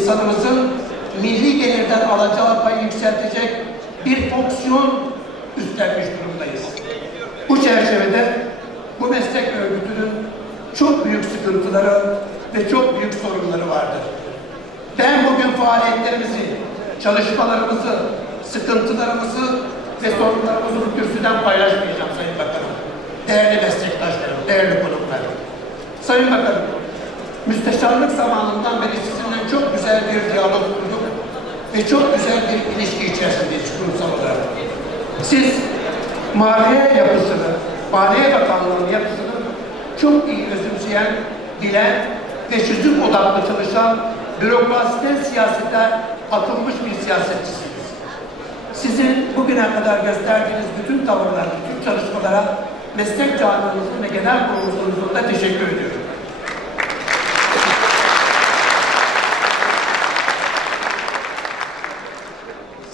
insanımızın milli gelirden alacağı payı yükseltecek bir fonksiyon üstlenmiş durumdayız. Bu çerçevede bu meslek örgütünün çok büyük sıkıntıları ve çok büyük sorunları vardır. Ben bugün faaliyetlerimizi, çalışmalarımızı, sıkıntılarımızı ve sorunlarımızı bu kürsüden paylaşmayacağım Sayın Bakanım. Değerli meslektaşlarım, değerli konuklarım. Sayın Bakanım, müsteşarlık zamanından beri sizinle çok güzel bir diyalog kurduk ve çok güzel bir ilişki içerisindeyiz kurumsal olarak. Siz maliye yapısını, Maliye Bakanlığı'nın yapısını çok iyi özümseyen, bilen ve çözüm odaklı çalışan, bürokrasiden siyasete atılmış bir siyasetçisiniz. Sizin bugüne kadar gösterdiğiniz bütün tavırlar, bütün çalışmalara meslek camiamızın ve genel kurulumuzun da teşekkür ediyorum.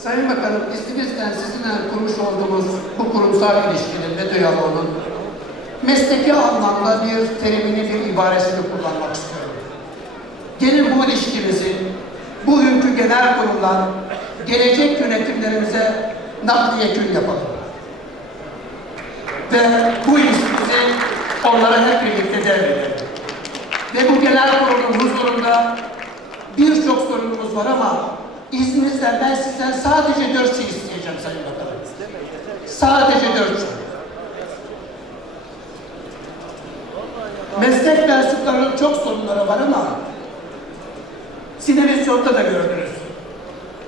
Sayın Bakanım, izninizle sizinle kurmuş olduğumuz ilişkinin ve diyaloğunun mesleki anlamda bir terimini, bir ibaresini kullanmak istiyorum. Gelin bu ilişkimizi, bu hükü genel kurumlar, gelecek yönetimlerimize nakliyekün yapalım. Ve bu ilişkimizi onlara hep birlikte devredelim. Ve bu genel kurulun huzurunda birçok sorunumuz var ama izninizle ben sizden sadece dört şey isteyeceğim Sayın Bakanım. Sadece dört şey. Meslek mensuplarının çok sorunları var ama televizyonda da gördünüz.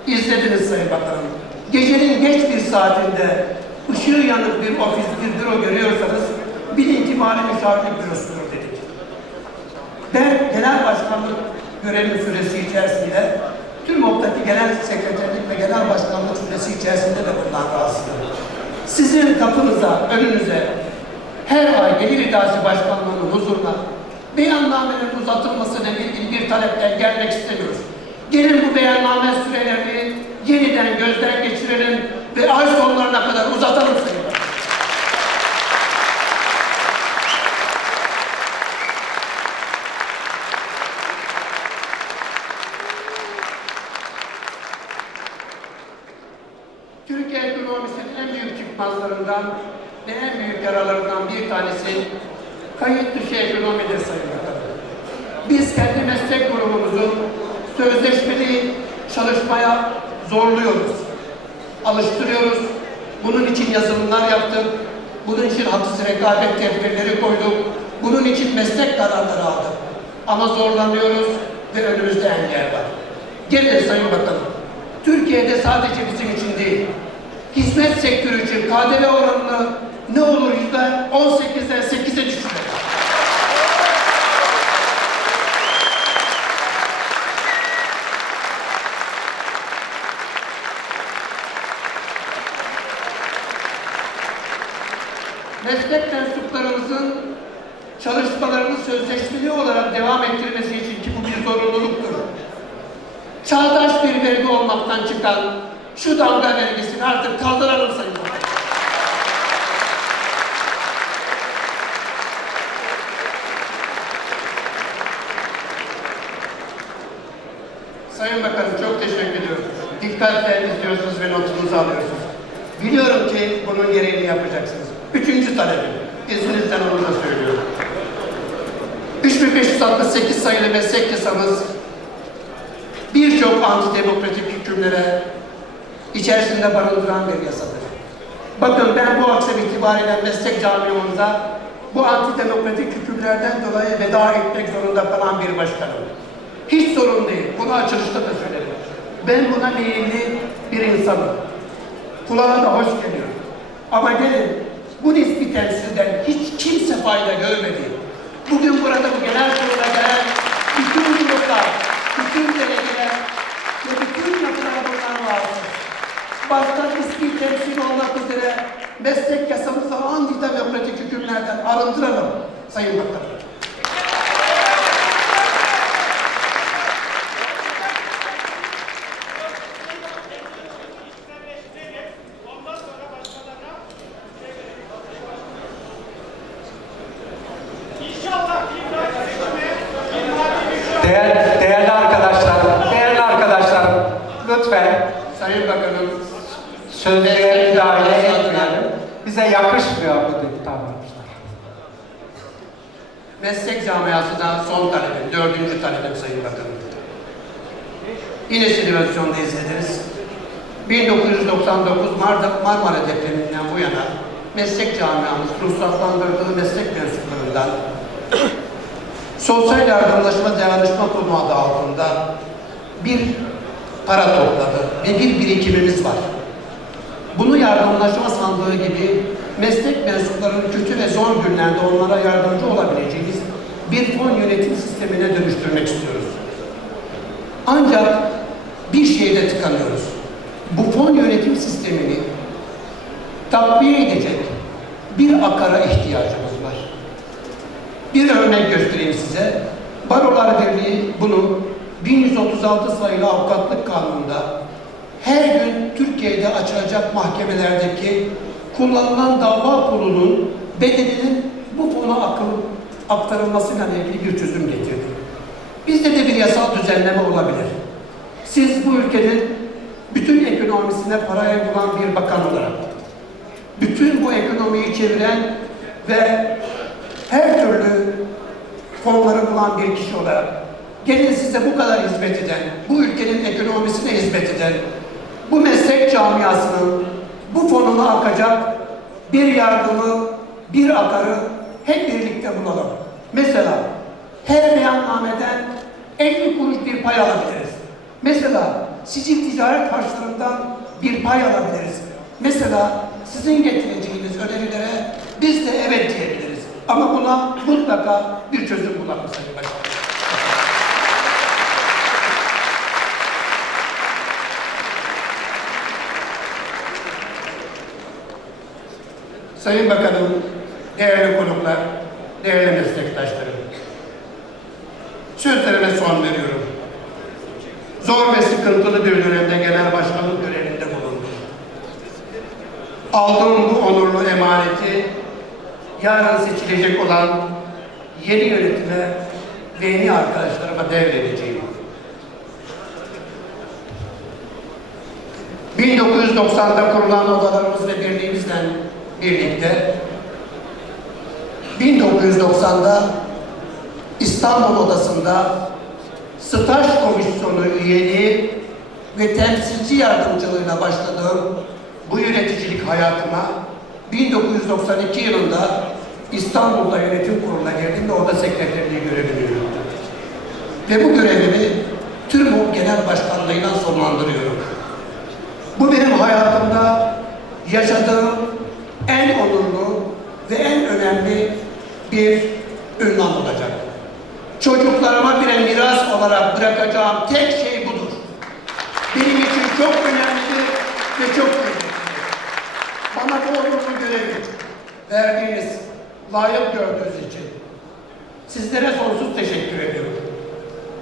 İzlediniz Sayın Bakanım. Gecenin geç bir saatinde ışığı yanık bir ofis, bir büro görüyorsanız bilin ki mali müşavirlik bürosudur dedik. Ben genel başkanlık görevim süresi içerisinde tüm MOP'taki genel sekreterlik ve genel başkanlık süresi içerisinde de bundan rahatsızım. Sizin kapınıza, önünüze her ay gelir idaresi başkanlığının huzuruna beyannamenin uzatılmasıyla ilgili bir talepten gelmek istemiyoruz. Gelin bu beyanname sürelerini yeniden gözden geçirelim ve ay sonlarına kadar uzatalım sayın Bakan. Türkiye ekonomisinin en büyük çıkmazlarından ve en büyük yaralarından bir tanesi kayıt dışı ekonomidir Sayın. Biz kendi meslek grubumuzu sözleşmeli çalışmaya zorluyoruz. Alıştırıyoruz. Bunun için yazılımlar yaptık. Bunun için haksız rekabet tedbirleri koyduk. Bunun için meslek kararları aldık. Ama zorlanıyoruz ve önümüzde engel var. Gelin Sayın Bakanım. Türkiye'de sadece bizim için değil, hizmet sektörü için KDV oranını ne olur yüzde 18'den 8'e düşürelim. meslek mensuplarımızın çalışmalarını sözleşmeli olarak devam ettirmesi için ki bu bir zorunluluktur. Çağdaş bir vergi olmaktan çıkan şu damga vergisini artık kaldıralım Sayın Bakan. Sayın Bakanım çok teşekkür ediyorum. Dikkatle izliyorsunuz ve notunuzu alıyorsunuz. Biliyorum ki bunun gereğini yapacaksınız. Üçüncü talebim. İzninizden onu da söylüyorum. 3568 sayılı meslek yasamız birçok antidemokratik hükümlere içerisinde barındıran bir yasadır. Bakın ben bu akşam itibariyle meslek camiamıza bu antidemokratik hükümlerden dolayı veda etmek zorunda kalan bir başkanım. Hiç sorun değil. Bunu açılışta da söyledim. Ben buna meyilli bir insanım. Kulağa da hoş geliyor. Ama gelin bu nispi temsilden hiç kimse fayda görmedi. Bugün burada bu genel kurula gelen bütün gruplar, bütün delegeler başta kısmi temsil olmak üzere meslek yasamızda anlıkta ve pratik hükümlerden arındıralım Sayın Bakanım. Değerli, değerli arkadaşlar, değerli arkadaşlar, lütfen Sayın Bakanım, başlığa bu davranışlar. Meslek camiasına son talebim, dördüncü talebim Sayın Bakanım. Yine televizyonda izlediniz. 1999 Mar- Marmara depreminden bu yana meslek camiamız ruhsatlandırdığı meslek mensuplarından sosyal yardımlaşma dayanışma kurulu adı altında bir para topladı ve bir birikimimiz var. Bunu yardımlaşma sandığı gibi meslek mensuplarının kötü ve zor günlerde onlara yardımcı olabileceğimiz bir fon yönetim sistemine dönüştürmek istiyoruz. Ancak bir şeyde tıkanıyoruz. Bu fon yönetim sistemini takviye edecek bir akara ihtiyacımız var. Bir örnek göstereyim size. Barolar Birliği bunu 1136 sayılı avukatlık kanununda her gün Türkiye'de açılacak mahkemelerdeki kullanılan dava pulunun bedelinin bu fona akıl, aktarılmasıyla ilgili bir çözüm getirdi. Bizde de bir yasal düzenleme olabilir. Siz bu ülkenin bütün ekonomisine paraya bulan bir bakan olarak, bütün bu ekonomiyi çeviren ve her türlü fonları bulan bir kişi olarak gelin size bu kadar hizmet eden, bu ülkenin ekonomisine hizmet eden, bu meslek camiasının bu fonuna akacak bir yardımı, bir akarı hep birlikte bulalım. Mesela her beyannameden 50 kuruş bir pay alabiliriz. Mesela sicil ticaret harçlarından bir pay alabiliriz. Mesela sizin getireceğiniz önerilere biz de evet diyebiliriz. Ama buna mutlaka bir çözüm bulalım Sayın Başkanım. Sayın Bakanım, değerli konuklar, değerli meslektaşlarım. Sözlerime son veriyorum. Zor ve sıkıntılı bir dönemde genel başkanlık görevinde bulundum. Aldığım bu onurlu emaneti yarın seçilecek olan yeni yönetime ve yeni arkadaşlarıma devredeceğim. 1990'da kurulan odalarımız ve birliğimizle birlikte 1990'da İstanbul Odası'nda staj komisyonu üyeliği ve temsilci yardımcılığına başladığım bu yöneticilik hayatıma 1992 yılında İstanbul'da yönetim kuruluna girdim ve orada sekreterliği görevini yürüttüm. Ve bu görevimi TÜRMOB Genel Başkanlığı'yla sonlandırıyorum. Bu benim hayatımda yaşadığım ve en önemli bir ünvan olacak. Çocuklarıma bir miras olarak bırakacağım tek şey budur. Benim için çok önemlidir ve çok kıymetlidir. Bana bu onurlu görevi verdiğiniz, layık gördüğünüz için sizlere sonsuz teşekkür ediyorum.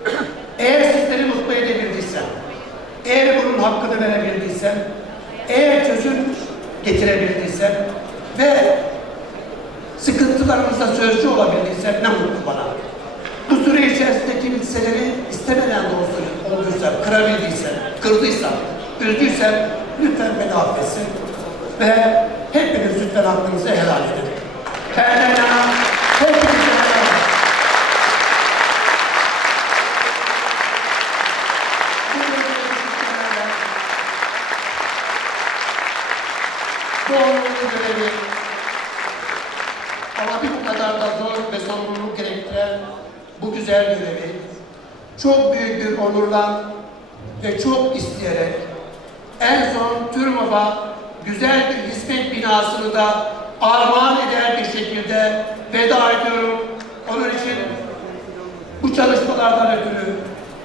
Eğer sizleri mutlu edebildiysem, eğer bunun hakkını verebildiysem, eğer çözüm getirebildiysem ve sıkıntılarımızda sözcü olabildiysem ne mutlu bana. Bu süre içerisinde kimseleri istemeden de olsun olduysa, kırabildiysem, kırdıysam, üzdüysem lütfen beni affetsin ve hepiniz lütfen hakkınızı helal edin. Yana hepinize helal edin. Bu görevleri Bu onurlu görevi ama bir bu kadar da zor ve sorumluluk gerektiren bu güzel görevi çok büyük bir onurla ve çok isteyerek en son TÜRMOB'a güzel bir hizmet binasını da armağan eder bir şekilde veda ediyorum. Onun için bu çalışmalardan ötürü,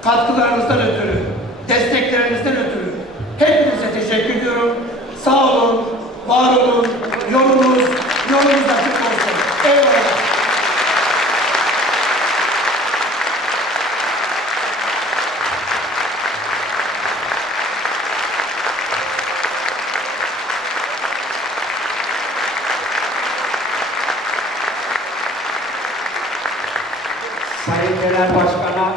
katkılarınızdan ötürü, desteklerinizden ötürü hepinize teşekkür ediyorum. Sağ olun, var olun, yolunuz, yolunuz açık olsun. Eyvallah. Sayın Genel Başkan'a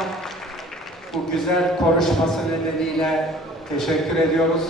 bu güzel konuşması nedeniyle teşekkür ediyoruz.